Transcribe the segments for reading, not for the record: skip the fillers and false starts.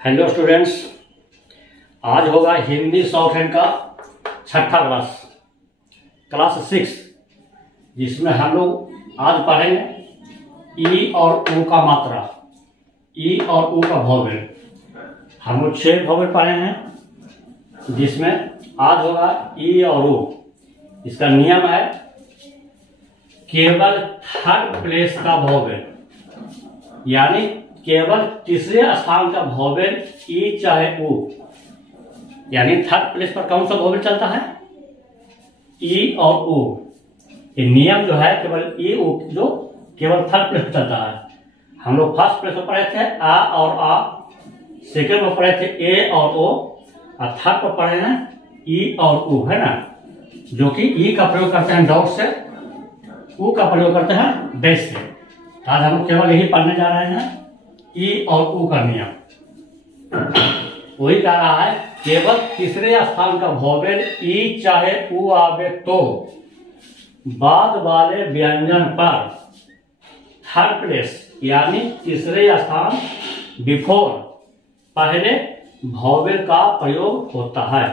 Hello students, आज होगा Hindi short hand का छठा क्लास 6, जिसमें हम लोग आज पढ़ेंगे ई और ऊ का मात्रा, ई और ऊ का वोवेल। हम लोग 6 वोवेल पढ़े हैं, जिसमें आज होगा ई और ऊ। इसका नियम है केवल थर्ड प्लेस का वोवेल, यानी केवल तीसरे स्थान का वोवेल ई चाहे ऊ, यानी थर्ड प्लेस पर कौन सा वोवेल चलता है, ई और ऊ। ये नियम जो है केवल ई ऊ जो केवल थर्ड प्लेस पर चलता है। हम लोग फर्स्ट प्लेस पर पढ़े थे आ और आ, सेकंड में पढ़े थे ए और ओ, और थर्ड पर पढ़े हैं ई और ऊ, है ना, जो कि ई का प्रयोग करते हैं डॉट से, ऊ का प्रयोग करते हैं डैश से। आज हम लोग केवल यही पढ़ने जा रहे हैं, ई और ऊ का नियम। वही कह रहा है केवल तीसरे स्थान का वोवेल ई चाहे ऊ आवे तो बाद वाले व्यंजन पर थर्ड प्लेस यानी तीसरे स्थान बिफोर पहले वोवेल का प्रयोग होता है।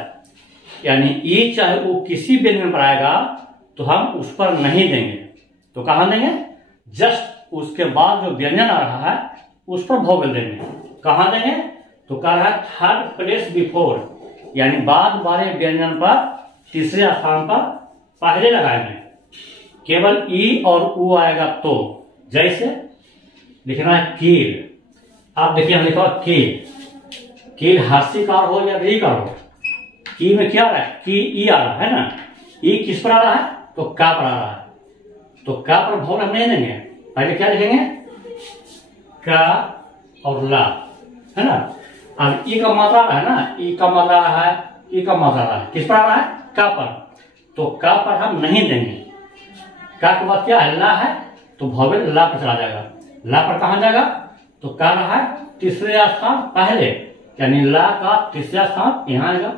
यानी ई चाहे ऊ किसी व्यंजन पर आएगा तो हम उस पर नहीं देंगे, तो कहां देंगे, जस्ट उसके बाद जो व्यंजन आ रहा है उस पर वोवेल देंगे। कहां देंगे, तो कह रहा है थर्ड प्लेस बिफोर, यानी बाद वाले व्यंजन पर तीसरे स्थान पर पहले लगाएंगे। केवल ई और ऊ आएगा तो, जैसे लिखना है कील। आप देखिए हम लिखा कील, कील हास्यकार हो या रीकार हो, की में क्या आ रहा है, की ई आ रहा है ना, ई किस पर आ रहा है, तो का पर आ रहा है, तो का पर वोवेल हम नहीं देंगे, पहले क्या लिखेंगे, का और ला, है ना। अब ई का मात्रा है ना, ई का मात्रा है, ई का मात्रा है, किस पर आ रहा है, का पर, तो का पर हम नहीं देंगे। का के बाद क्या है, ला है, तो वोवेल ला पर चला जाएगा। ला पर कहां जाएगा, तो कह रहा है तीसरे स्थान पहले, यानी ला का तीसरा स्थान यहां आएगा।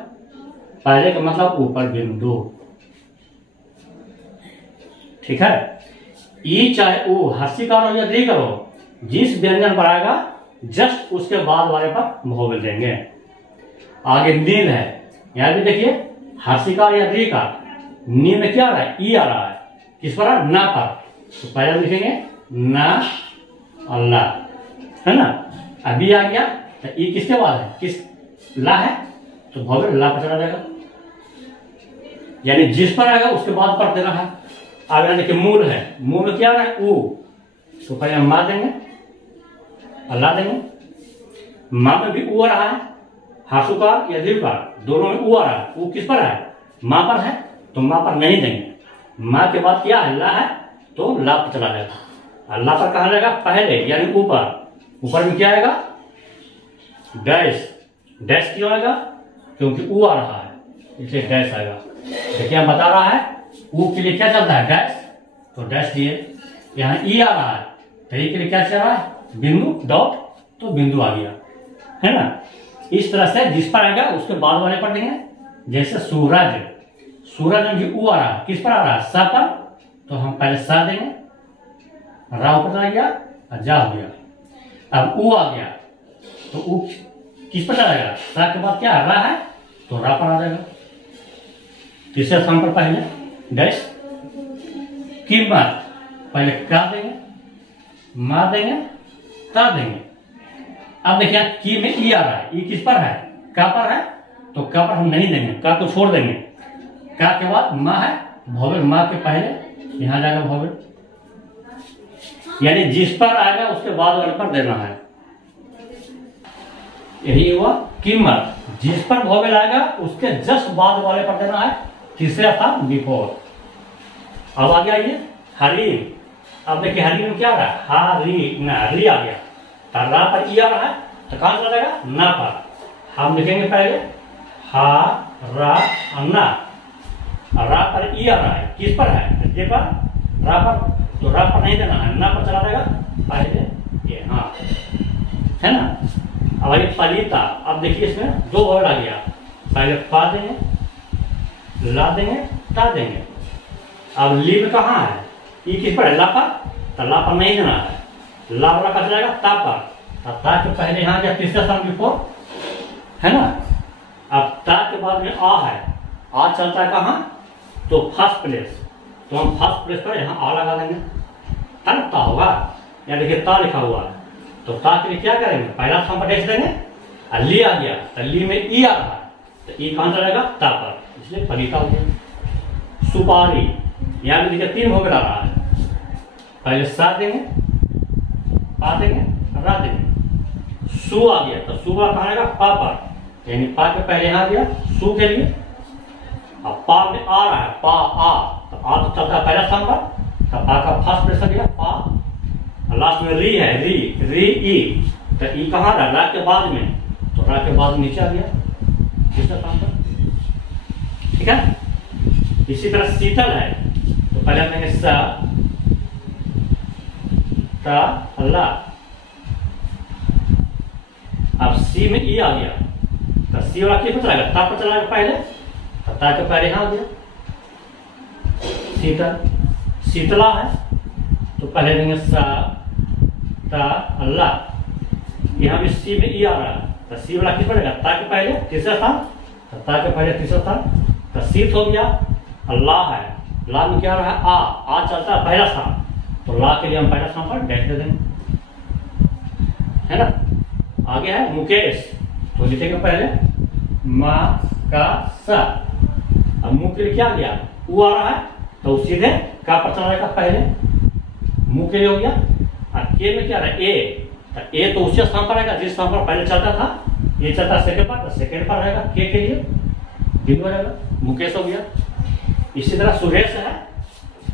पहले का मतलब ऊपर बिंदु, ठीक है। ई चाहे ऊ हर्षिकार हो या दीर्घ हो, जिस व्यंजन पर आएगा जस्ट उसके बाद वाले पर वोवेल देंगे। आगे नील है, यहां भी देखिए हर्षिकार या दीर्घकार, नी में क्या आ रहा है, ई आ रहा है, किस पर, ना पर, तो पहले हम लिखेंगे ना और ला, है ना। अभी आ गया तो ई किसके बाद है, किस ला है, तो वोवेल ला पर चला जाएगा, यानी जिस पर आएगा उसके बाद पर देना है। आगे देखिए मूल है, मूल में क्या आ रहा है, ऊ, तो पहले हम मा देंगे, अल्लाह देंगे। मां में भी ऊ आ रहा है, हासुकार या दीर्घकार दोनों में ऊ आ रहा है, ऊ किस पर है, मां पर है, तो मां पर नहीं देंगे। मां के बाद क्या है, ला है, तो ला पर चला जाएगा। अल्लाह पर कहा जाएगा, पहले यानी ऊपर, ऊपर में क्या आएगा, डैश। डैश क्यों आएगा, क्योंकि ऊ आ रहा है, इसलिए डैश आएगा। देखिए हम बता रहा है ऊ के लिए क्या चलता है, डैश, तो डैश दिए। यहाँ ई आ रहा है, तो ई के लिए क्या चल रहा है, बिंदु, डॉट, तो बिंदु आ गया, है ना। इस तरह से जिस पर आएगा उसके बाद वाले पर देंगे। जैसे सूरज, सूरज में भी ऊ आ रहा है, किस पर आ रहा है, सा पर, तो हम पहले सा देंगे, रा ऊपर चला गया और जा हो गया। अब ऊ आ गया तो ऊ किस पर चला जाएगा, सा के बाद क्या रा है, तो रा पर आ जाएगा, तीसरे स्थान पर पहले डैश। कीमत पहले का देंगे, मा देंगे, ता देंगे। अब देखिए की में ई आ रहा है, ई किस पर है, का पर है, तो का पर हम नहीं देंगे, का को छोड़ देंगे। का के बाद मा है, वोवेल मा के पहले यहां जाएगा वोवेल, यानी जिस पर आएगा उसके बाद वाले पर देना है। यही हुआ कीमत, जिस पर वोवेल आएगा उसके जस्ट बाद वाले पर देना है, तीसरा था बिफोर। अब आ गया ये हरी। अब देखिए हरी में क्या आ रहा है, हा री ना, री आ गया, तो रा पर ई आ रहा है, तो कहां चला जाएगा, ना पर। हम लिखेंगे पहले हा रा ना, रा पर ई आ रहा है, किस पर है, जे पर, रा पर, तो रा पर नहीं देना है, ना पर चला जाएगा पहले ये, हाँ, है ना। अब ये पलीता, अब देखिए इसमें दो वोवेल आ गया, पहले पा देंगे, ला देंगे, ता देंगे। अब ली में कहाँ है, ई किस पर है, ला पर, तो ला पर नहीं देना है, ला वाला कट जाएगा ता पर, ता के पहले यहाँ गया तीसरा स्थान बिफोर, है ना। अब ता के बाद में आ है, आ चलता है कहाँ, तो फर्स्ट प्लेस, तो हम फर्स्ट प्लेस पर यहाँ आ लगा देंगे, तब ता होगा। या देखिए ता लिखा हुआ है, तो ता के लिए क्या करेंगे, पहला स्थान पर डैश देंगे, और ली आ गया, तो ली में ई आ रहा है, तो ई कहां चलेगा, ता पर, इसलिए पलीता हो गया। सुपारी, यहाँ भी देखिए 3 भोग रहा है, पहले सा देंगे, पा देंगे, रा देंगे, सु आ गया, तो सु कहां आएगा, पा पर, यानी पा के पहले यहाँ गया सु के लिए। अब पा में आ रहा है, पा आ, तो आ तो चलता है पहला स्थान पर, तो पा का फर्स्ट प्लेस गया पा, और लास्ट में री है, री री ई, तो ई कहाँ रहा, रा के बाद में, तो रा के बाद नीचे आ गया तीसरा स्थान पर, ठीक है। इसी तरह शीतल है, तो पहले हम देंगे सा, ता, ला। अब सी में ई आ गया, तो सी वाला किस पर चलाएगा, ता पर चलाएगा पहले, तो ता के पहले यहाँ आ गया शीतल। शीतला है, तो पहले देंगे सा, ता, ला। यहाँ भी सी में ई आ रहा है, तो सी वाला किस पड़ेगा, ता के पहले तीसरा स्थान, तो ता के पहले तीसरा स्थान, तो शीत हो गया। और ला है, ला में क्या रहा है, आ चलता है पहला स्थान, तो ला के लिए हम पहला स्थान पर डैश दे देंगे, है ना। आगे है मुकेश, तो लिखेंगे पहले मा का सा। अब मुंह के लिए क्या गया, ऊ आ रहा है, तो सीधे का पर चला जाएगा पहले, मुंह के लिए हो गया। और के में क्या रहा है, ए, तो ए तो उसी स्थान पर रहेगा जिस स्थान पर पहले चलता था, ये चलता सेकंड पर, तो सेकंड पर रहेगा के लिए बिंदु रहेगा, मुकेश हो गया। इसी तरह सुरेश है,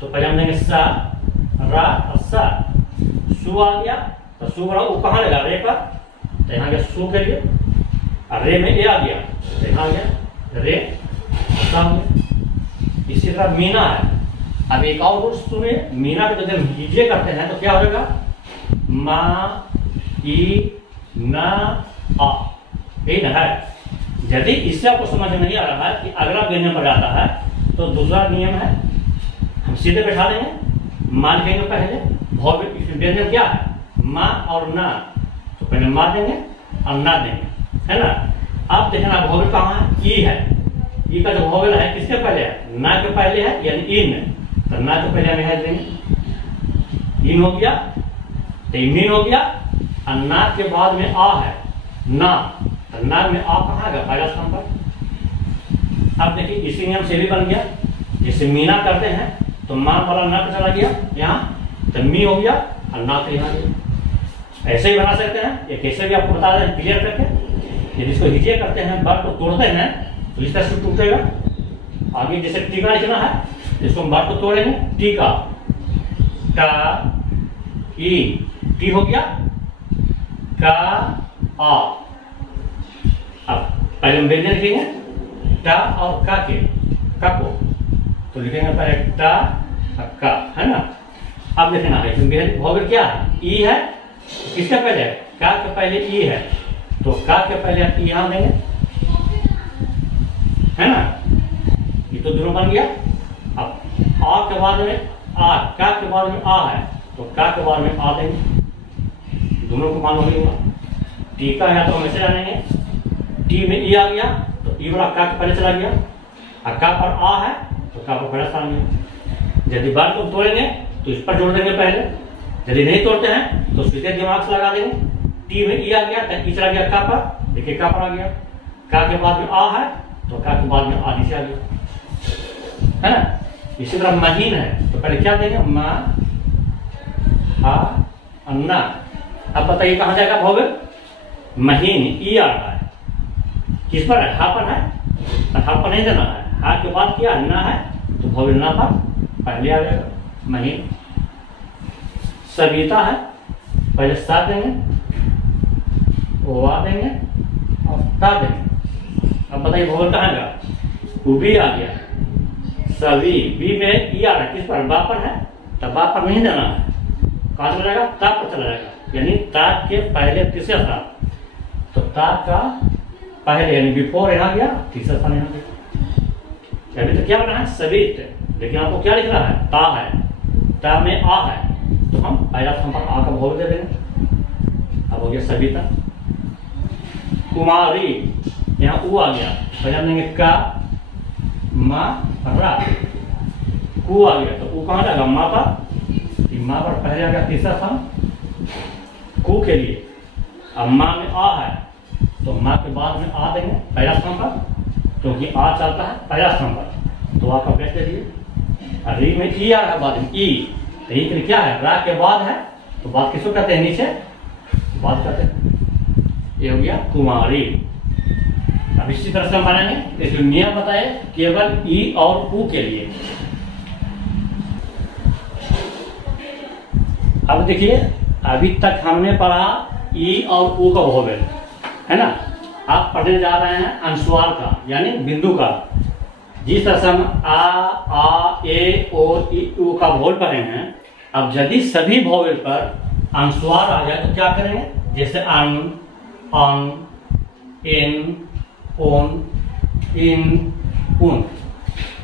तो पहले हम देंगे सा, रा और सा, सु आ गया, तो सु बड़ा वो कहाँ लगा, रे पर, तो यहाँ गया सु के लिए, और रे में ए आ गया, तो यहाँ गया रे, सा हो गया। इसी तरह मीना है, अब एक और रूल सुनिए, मीना को जब हीजे करते हैं तो क्या हो जाएगा, मा, ई, ना, आ, यही ना है। यदि इससे आपको समझ नहीं आ रहा है कि अगला व्यंजन पर जाता है, तो दूसरा नियम है, हम सीधे बैठा देंगे, मान देंगे पहले, भौव व्यंजन क्या है, माँ और ना, तो पहले माँ देंगे और ना देंगे, है ना। अब देखना भौगल कहाँ है, ई है, ई का जो भौगल है किसके पहले है, ना के पहले है, यानी इन, तो ना के पहले हमें है देंगे, इन हो गया, तो मीन हो गया, और ना के बाद में आ है, ना, तो ना में आ कहाँ है, पहला स्थान पर। अब देखिए इसी नियम से भी बन गया, जैसे मीना करते हैं तो मां वाला ना पे चला गया यहाँ, तो मी हो गया और ना पे यहाँ गया। ऐसे ही बना सकते हैं, ये कैसे भी आपको बता दें क्लियर करके। यदि इसको हिजिए करते हैं, बार को तोड़ते हैं तो इस तरह से टूटेगा। आगे जैसे टीका लिखना है, इसको हम बार को तोड़ेंगे, टीका, टा, ई, टी हो गया, का, आ। अब पहले हम व्यंजन लिखेंगे, टा और का के, का को, तो लिखेंगे पहले टा और का, है ना। अब लिखना है भौगल क्या है, ई है, किसके पहले, का के पहले ई है, तो का के पहले ई यहां देंगे, है ना। ये तो दोनों बन गया। अब आ के बाद में आ, का के बाद में आ है, तो का के बाद में आ देंगे, दोनों को मान होगा। टीका है तो हम ऐसे जानेंगे, टी में ई आ गया, तो ई वाला का के पहले चला गया, और का पर आ है, तो का पर पहले स्थान गया। यदि बार को तोड़ेंगे तो इस पर जोड़ देंगे पहले, यदि नहीं तोड़ते हैं तो सीधे दिमाग से लगा देंगे। टी में ई आ गया, तो ई चला गया का पर, देखिए का पर आ गया, का के बाद में आ है, तो का के बाद में आ नीचे आ गया, है ना। इसी तरह महीन है, तो पहले क्या देंगे, मा, हा, अन्ना। अब बताइए कहां जाएगा भौगल, महीन, ई आ रहा है, किस पर है, हा पर है, हा पर नहीं देना है, हा के बाद क्या ना है, तो भौगल ना पर पहले आ जाएगा, महीन। सविता है, पहले सा देंगे, वा देंगे और ता देंगे। अब बताइए भौगल कहां गया, उबी आ गया, सभी, बी में ई आ रहा है, किस पर, बा पर है, तो बा पर नहीं देना है, कहां चला जाएगा, ता पर चला जाएगा, यानी ता के पहले तीसरा स्थान, तो ता का पहले यानी बिफोर यहाँ गया, तीसरा स्थान यहाँ गया। अभी तो क्या बना है, सवित, लेकिन आपको क्या लिख रहा है, ता है, ता में आ है, तो हम पहला स्थान पर आ का भौगल दे देंगे। अब हो गया सविता। कुमारी, यहाँ ऊ आ गया, पहले हम लेंगे का मा रा, कू आ गया तो ऊ कहाँ जाएगा माँ पर, माँ पर पहले आ गया तीसरा स्थान कू के लिए। अब माँ में आ है तो माँ के बाद में आ देंगे पहला स्थान पर, क्योंकि आ चलता है पहला स्थान पर, तो आपका बेच दे दिए। री में ई आ रहा है बाद में ई, तो ई के लिए क्या है रा के बाद है, तो बात किसको कहते हैं नीचे बात करते हैं, ये हो गया कुमारी। अब इसी तरह से हम बनाएंगे, तो नियम बताए केवल ई और ऊ के लिए। अब देखिए अभी तक हमने पढ़ा ई और ऊ का वोवेल, है ना। आप पढ़ने जा रहे हैं अनुस्वार का यानी बिंदु का। जिस तरह से हम आ ए ओ ई ऊ का वोवेल पढ़े हैं, अब यदि सभी वोवेल पर अनुस्वार आ जाए तो क्या करेंगे, जैसे अन, इन, ओन, इन, उन,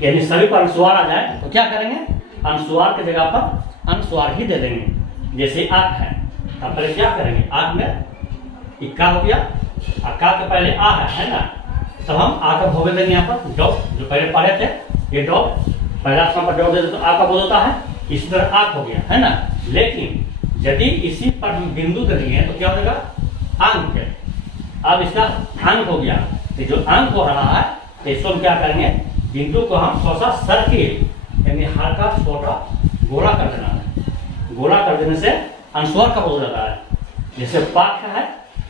यानी सभी पर अनुस्वार आ जाए तो क्या करेंगे, अनुस्वार की जगह पर अनुस्वार ही दे देंगे। जैसे आक है, अब पहले क्या करेंगे, आक में इक्का हो गया, अक्का के पहले आ है ना, तब हम आ का भोग देंगे यहाँ पर डॉट, जो पहले पढ़े थे ये डॉट, पहला स्थान पर डॉट दे तो आ का बोध होता है, इसी तरह आक हो गया, है ना। लेकिन यदि इसी पर हम बिंदु दे देंगे तो क्या हो जाएगा अंक। अब इसका अंक हो गया, तो जो अंक हो रहा है तो इसको हम क्या करेंगे, बिंदु को हम थोड़ा सा सर्किल यानी हल्का छोटा गोला कर देना है। गोला कर देने से अनुस्वार का बोध जाता है। जैसे पाक है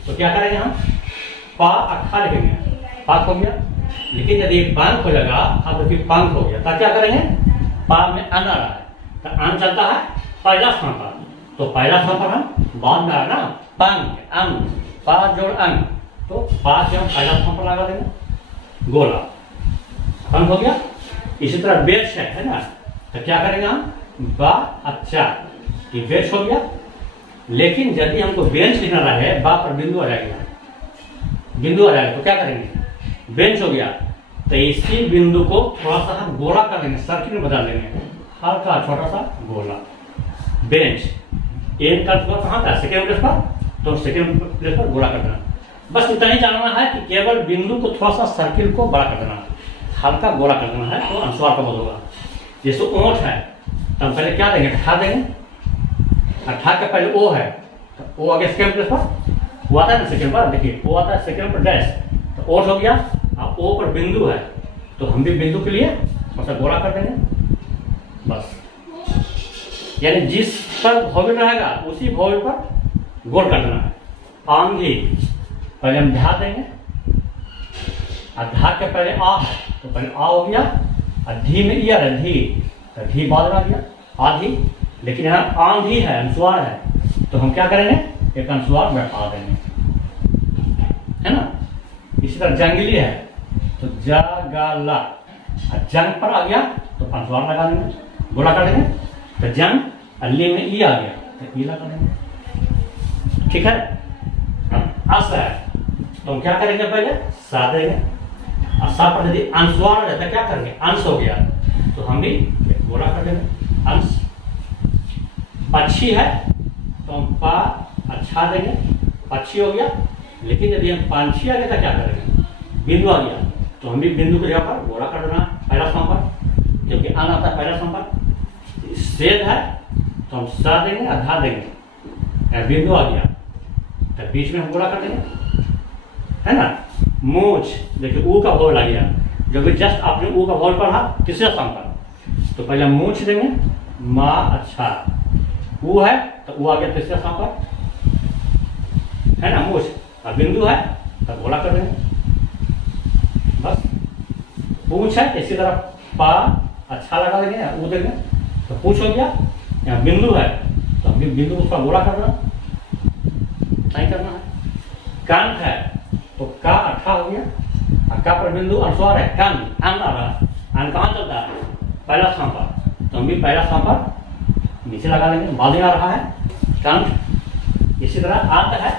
तो क्या करेंगे हम, पा अखा लिखेंगे, पाक हो गया। लेकिन यदि पांक हो जाएगा, अब देखिए पांक हो गया, तब क्या करेंगे, पा में अन आ रहा है तो अन चलता है पहला स्थान पर, तो पहला स्थान पर हम बाद में आ रहा ना पंक अन, पा जोड़ अन, तो पा से हम पहला स्थान पर लगा देंगे गोला, पंक हो गया। इसी तरह बेच है ना, तो क्या करेंगे हम, बा अच्छा, ये बेच हो गया। लेकिन यदि हमको बेंच लिखना रहे, बा पर बिंदु आ जाएगा, बिंदु आ जाएगा तो क्या करेंगे, बेंच हो गया, तो इसी बिंदु को थोड़ा सा हम गोला कर देंगे, सर्किल में बदल देंगे, हल्का छोटा सा गोला। बेंच एन का कहाँ था, सेकेंड प्लेस पर, तो सेकेंड प्लेस पर गोला कर देना। बस इतना ही जानना है कि केवल बिंदु को थोड़ा सा सर्किल को बड़ा कर देना, हल्का गोला कर देना है, तो अनुस्वार का बोध होगा। जैसे ओठ है तो हम पहले क्या देंगे, ठा देंगे, ठा के पहले ओ है तो ओ आगे सेकेंड प्लेस पर, वो आता है ना सेकेंड पर, देखिए ओ आता है सेकेंड पर डैश, तो ओठ हो गया। अब ओ पर बिंदु है तो हम भी बिंदु के लिए थोड़ा सा गोला कर देंगे बस, यानी जिस पर वोवेल रहेगा उसी वोवेल पर गोल कर देना है। आंधी पहले हम धा देंगे, और धा के पहले आ है तो पहले आ हो गया, और धी में ईयर है धी, तो धी बाद में आ गया आधी। लेकिन यहाँ आंधी है, अनुस्वार है, तो हम क्या करेंगे, एक अनुस्वार बैठा देंगे, है ना। इसी तरह जंगली है तो जगला, जंग पर आ गया तो अनुस्वार लगा देंगे, गोला कर देंगे, तो जंग, अल्ली में ई आ गया तो ई लगा देंगे, ठीक है। अस है तो हम क्या करेंगे, पहले सा देंगे, और सा पर यदि अनुस्वार रहता क्या करेंगे, अंश हो गया तो हम भी गोला कर देंगे, अंश। पक्षी है तो हम पा अच्छा देंगे, पक्षी हो गया। लेकिन यदि हम पंछी आ गया तो क्या करेंगे, बिंदु आ गया तो हम भी बिंदु की जगह पर गोला कर देना पहला स्थान पर, क्योंकि अन आता है पहला स्थान पर। सेद है तो हम सा देंगे, आधा देंगे, बिंदु आ गया तो बीच में हम गोला कर देंगे, है ना। मूछ देखिए ऊ का वोवेल आ गया, जो कि जस्ट आपने ऊ का वोवेल पढ़ा तीसरे स्थान पर, तो पहले मूछ देंगे, माँ अच्छा, ऊ है तो ऊ आ गया तीसरे स्थान पर, है ना मूछ, और बिंदु है तो गोला कर देंगे बस। पूछ है इसी तरह पा अच्छा लगा देंगे, ऊ देंगे तो पूछ हो गया। यहाँ बिंदु है तो हम बिंदु को थोड़ा गोला कर देना, नहीं करना है। कांत है तो का अट्ठा हो गया, अक्का पर बिंदु अनुस्वार है, कान अन आ रहा, अन कहाँ चलता है पहला स्थान पर, तो हम भी पहला स्थान पर नीचे लगा देंगे, बाद में आ रहा है कांत। इसी तरह आंत है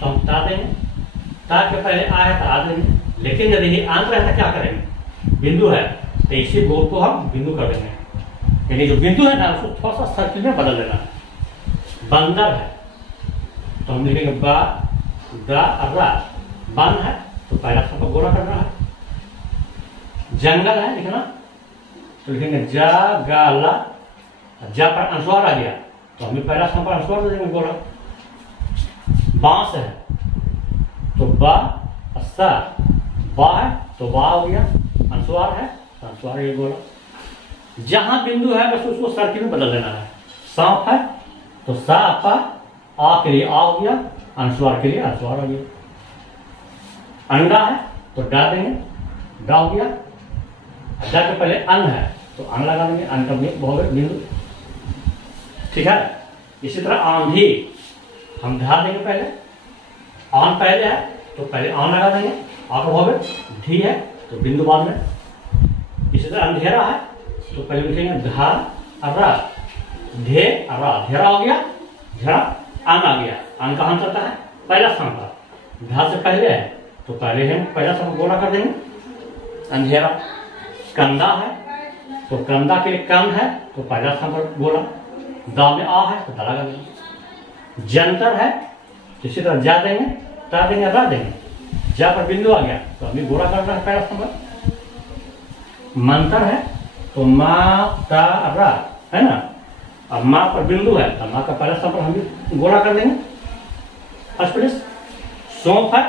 तो हम ता देंगे, ता के पहले आ है तो आ देंगे। लेकिन यदि आंत रहता क्या करेंगे, बिंदु है तो इसी गोल को हम बिंदु कर देंगे, यानी जो बिंदु है ना उसको थोड़ा सा सर्किल में बदल देना। बंदर है तो हम लिखेंगे बा दा रा, बन है तो पहला स्थान पर गोला करना है। जंगल है लिखना, तो लिखेंगे जा गा ला, जा पर अनुस्वार आ गया तो हमें पहला स्थान पर अनुस्वार दे देंगे गोला। बांस है तो बा सा, बा है तो बा हो गया, अनुस्वार है तो अनुस्वार ये गोला। जहां बिंदु है बस उसको सर्किल में बदल देना है। सांप है तो सा पा, आ के लिए आ हो गया, अनुस्वार के लिए अनुस्वार हो गया। अंडा है तो डा देंगे, डा हो गया। डा के पहले अन है तो अन लगा देंगे, अन का बिंदु। ठीक है। इसी तरह आंधी, हम धा देंगे पहले, आन पहले है तो पहले आन लगा देंगे, आ का भौगोल धी है तो बिंदु बाद में। इसी तरह अंधेरा है तो पहले लिखेंगे धा रा, धे रा, धेरा हो गया, धेरा आन आ गया। आन कहां चलता है? पहला स्थान पर। धा से पहले है तो पहले हम पहला स्थान गोला कर देंगे, अंधेरा। कंधा है तो कंधा के लिए कंध है तो पहला स्थान पर गोला। दा में आ है तो दा लगा देंगे। जंतर है इसी तरह जा देंगे, ता देंगे, रा देंगे। जा पर बिंदु आ गया तो अभी गोला करना है पहला स्थान पर। मंत्र है तो मा ता रा है ना, अब माँ पर बिंदु है तो माँ का पहला स्थान पर हम भी गोला कर देंगे फर्स्ट प्लेस। सौंफ है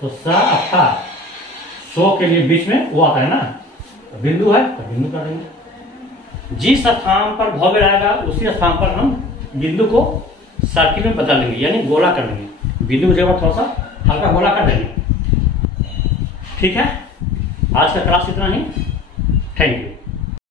तो सा अथा, सो के लिए बीच में वो आता है ना, तो बिंदु है तो बिंदु कर देंगे। जिस स्थान पर भौगोल आएगा उसी स्थान पर हम बिंदु को सर्किल में बदल देंगे, यानी गोला कर देंगे। बिंदु की जगह थोड़ा सा हल्का गोला कर देंगे। ठीक है, आज का क्लास इतना ही। Thank you.